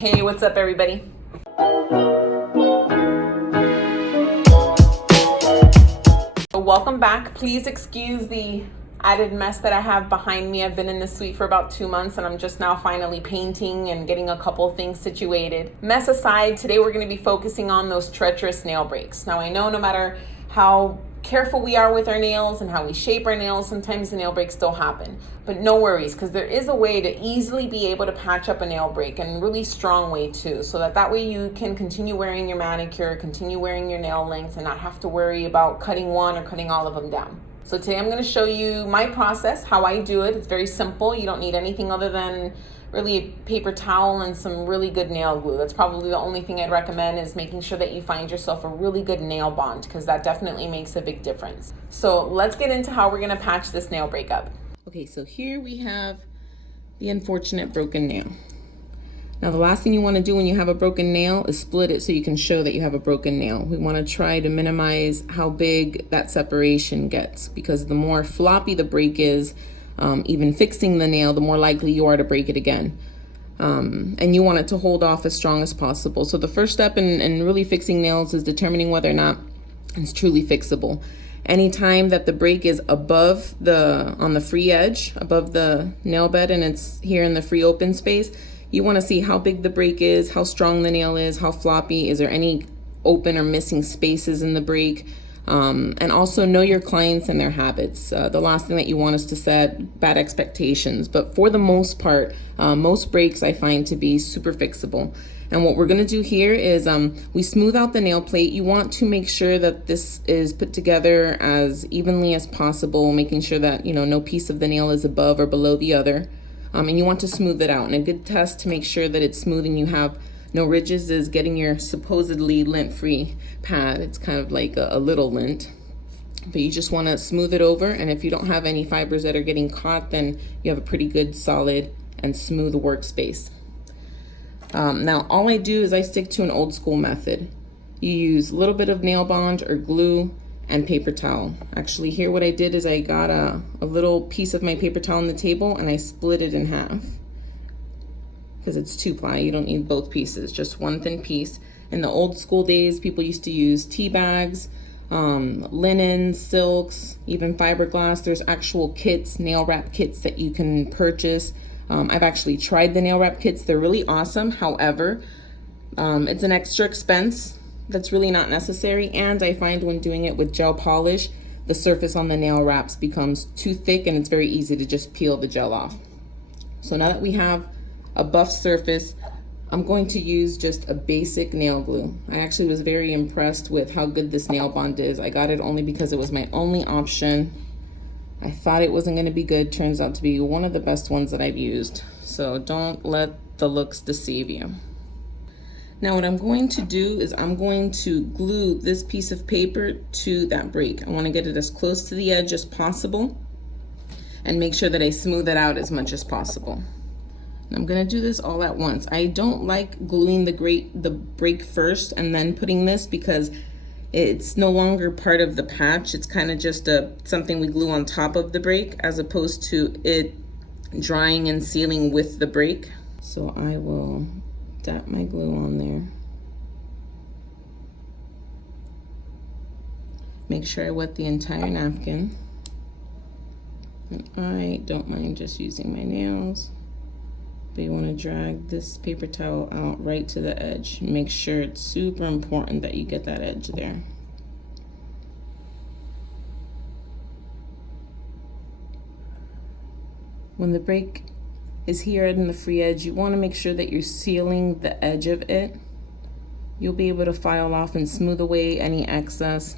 Hey, what's up, everybody? Welcome back. Please excuse the added mess that I have behind me. I've been in this suite for about 2 months and I'm just now finally painting and getting a couple things situated. Mess aside, today we're going to be focusing on those treacherous nail breaks. Now, I know no matter how careful we are with our nails and how we shape our nails, sometimes the nail breaks still happen. But no worries, because there is a way to easily be able to patch up a nail break, and a really strong way too, so that way you can continue wearing your manicure, continue wearing your nail length, and not have to worry about cutting one or cutting all of them down. So today I'm going to show you my process, how I do it. It's very simple. You don't need anything other than really a paper towel and some really good nail glue. That's probably the only thing I'd recommend, is making sure that you find yourself a really good nail bond, because that definitely makes a big difference. So let's get into how we're going to patch this nail break up. Okay, so here we have the unfortunate broken nail. Now, the last thing you want to do when you have a broken nail is split it so you can show that you have a broken nail. We want to try to minimize how big that separation gets, because the more floppy the break is, even fixing the nail, the more likely you are to break it again. And you want it to hold off as strong as possible. So the first step in really fixing nails is determining whether or not it's truly fixable. Anytime that the break is above on the free edge, above the nail bed, and it's here in the free open space, you want to see how big the break is, how strong the nail is, how floppy, is there any open or missing spaces in the break. And also know your clients and their habits. The last thing that you want is to set bad expectations. But for the most part, most breaks I find to be super fixable. And what we're going to do here is we smooth out the nail plate. You want to make sure that this is put together as evenly as possible, making sure that no piece of the nail is above or below the other. And you want to smooth it out. And a good test to make sure that it's smooth and you have no ridges is getting your supposedly lint-free pad. It's kind of like a little lint, but you just want to smooth it over. And if you don't have any fibers that are getting caught, then you have a pretty good, solid, and smooth workspace. Now, all I do is I stick to an old school method. You use a little bit of nail bond or glue and paper towel. Actually, here what I did is I got a little piece of my paper towel on the table and I split it in half, because it's 2-ply. You don't need both pieces, just one thin piece. In the old school days, people used to use tea bags, linen, silks, even fiberglass. There's actual kits, nail wrap kits that you can purchase. I've actually tried the nail wrap kits. They're really awesome. However, it's an extra expense that's really not necessary. And I find when doing it with gel polish, the surface on the nail wraps becomes too thick and it's very easy to just peel the gel off. So now that we have a buff surface, I'm going to use just a basic nail glue. I actually was very impressed with how good this nail bond is. I got it only because it was my only option. I thought it wasn't going to be good. Turns out to be one of the best ones that I've used. So don't let the looks deceive you. Now what I'm going to do is I'm going to glue this piece of paper to that break. I want to get it as close to the edge as possible and make sure that I smooth it out as much as possible. I'm gonna do this all at once. I don't like gluing the break first and then putting this, because it's no longer part of the patch. It's kind of just something we glue on top of the break, as opposed to it drying and sealing with the break. So I will dab my glue on there. Make sure I wet the entire napkin. And I don't mind just using my nails. But you want to drag this paper towel out right to the edge. Make sure it's super important that you get that edge there. When the break is here in the free edge, you want to make sure that you're sealing the edge of it. You'll be able to file off and smooth away any excess.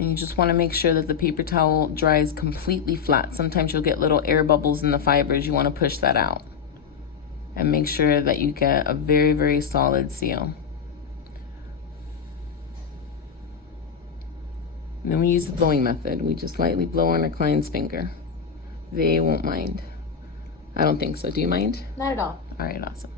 And you just want to make sure that the paper towel dries completely flat. Sometimes you'll get little air bubbles in the fibers. You want to push that out and make sure that you get a very, very solid seal. And then we use the blowing method. We just lightly blow on our client's finger. They won't mind. I don't think so. Do you mind? Not at all. All right, awesome.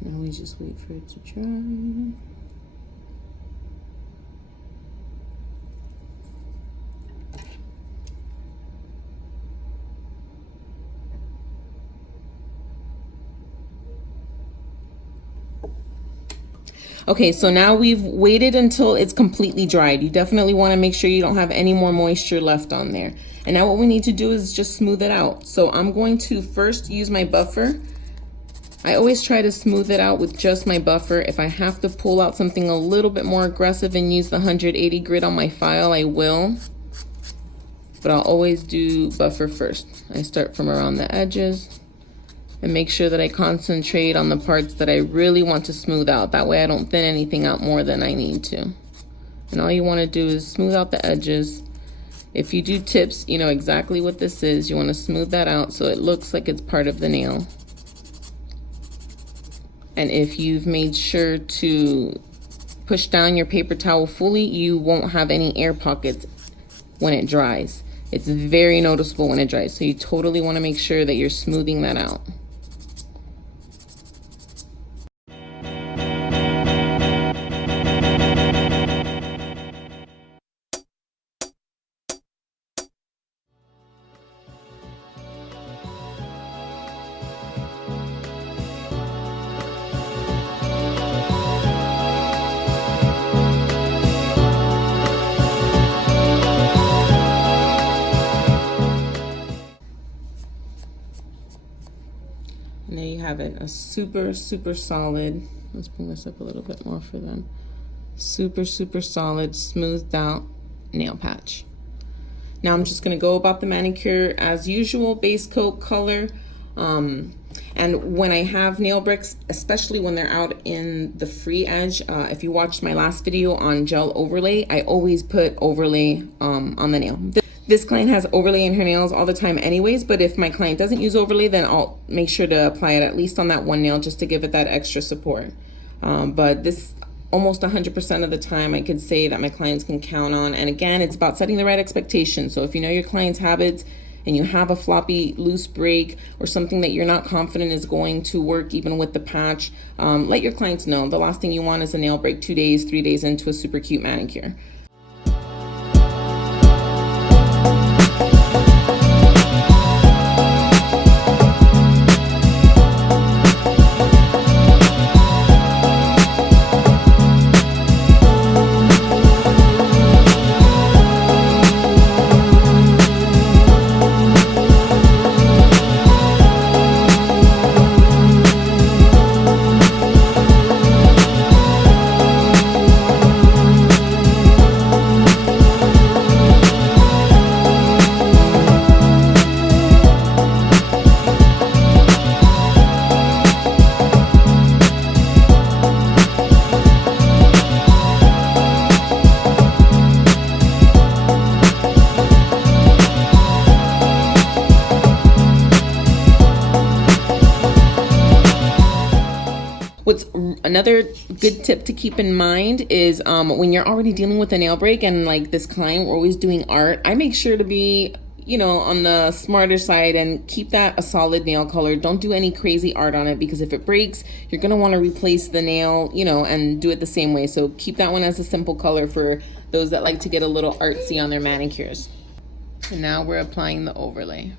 Now we just wait for it to dry. Okay, so now we've waited until it's completely dried. You definitely want to make sure you don't have any more moisture left on there. And now what we need to do is just smooth it out. So I'm going to first use my buffer. I always try to smooth it out with just my buffer. If I have to pull out something a little bit more aggressive and use the 180 grit on my file, I will. But I'll always do buffer first. I start from around the edges and make sure that I concentrate on the parts that I really want to smooth out. That way I don't thin anything out more than I need to. And all you want to do is smooth out the edges. If you do tips, you know exactly what this is. You want to smooth that out so it looks like it's part of the nail. And if you've made sure to push down your paper towel fully, you won't have any air pockets when it dries. It's very noticeable when it dries, so you totally want to make sure that you're smoothing that out. And there you have it, a super solid, let's bring this up a little bit more for them, super solid, smoothed out nail patch. Now I'm just gonna go about the manicure as usual, base coat, color, and when I have nail bricks, especially when they're out in the free edge, if you watched my last video on gel overlay, I always put overlay on the nail. This client has overlay in her nails all the time anyways, but if my client doesn't use overlay, then I'll make sure to apply it at least on that one nail just to give it that extra support. But this almost 100% of the time I could say that my clients can count on. And again, it's about setting the right expectations. So if you know your client's habits and you have a floppy loose break or something that you're not confident is going to work even with the patch, let your clients know. The last thing you want is a nail break 2 days, 3 days into a super cute manicure. What's another good tip to keep in mind is when you're already dealing with a nail break and like this client, we're always doing art, I make sure to be, you know, on the smarter side and keep that a solid nail color. Don't do any crazy art on it, because if it breaks, you're gonna wanna replace the nail, you know, and do it the same way. So keep that one as a simple color for those that like to get a little artsy on their manicures. And now we're applying the overlay.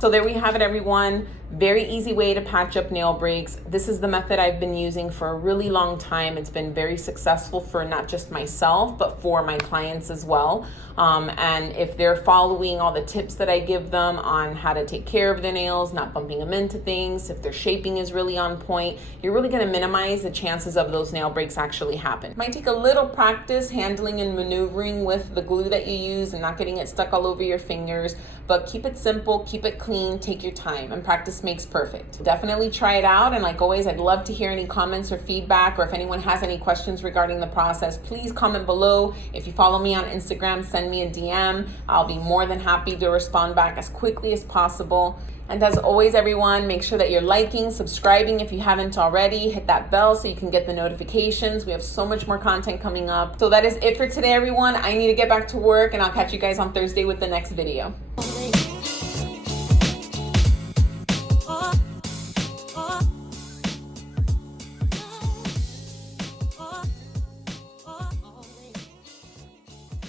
So there we have it, everyone. Very easy way to patch up nail breaks. This is the method I've been using for a really long time. It's been very successful for not just myself, but for my clients as well. And if they're following all the tips that I give them on how to take care of their nails, not bumping them into things, if their shaping is really on point, you're really gonna minimize the chances of those nail breaks actually happen. Might take a little practice handling and maneuvering with the glue that you use and not getting it stuck all over your fingers, but keep it simple, keep it clean, take your time, and practice makes perfect. Definitely try it out, and like always, I'd love to hear any comments or feedback, or if anyone has any questions regarding the process, please comment below. If you follow me on Instagram, send me a DM. I'll be more than happy to respond back as quickly as possible. And as always, everyone, make sure that you're liking, subscribing if you haven't already. Hit that bell so you can get the notifications. We have so much more content coming up. So that is it for today, everyone. I need to get back to work, and I'll catch you guys on Thursday with the next video.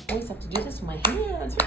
I always have to do this with my hands.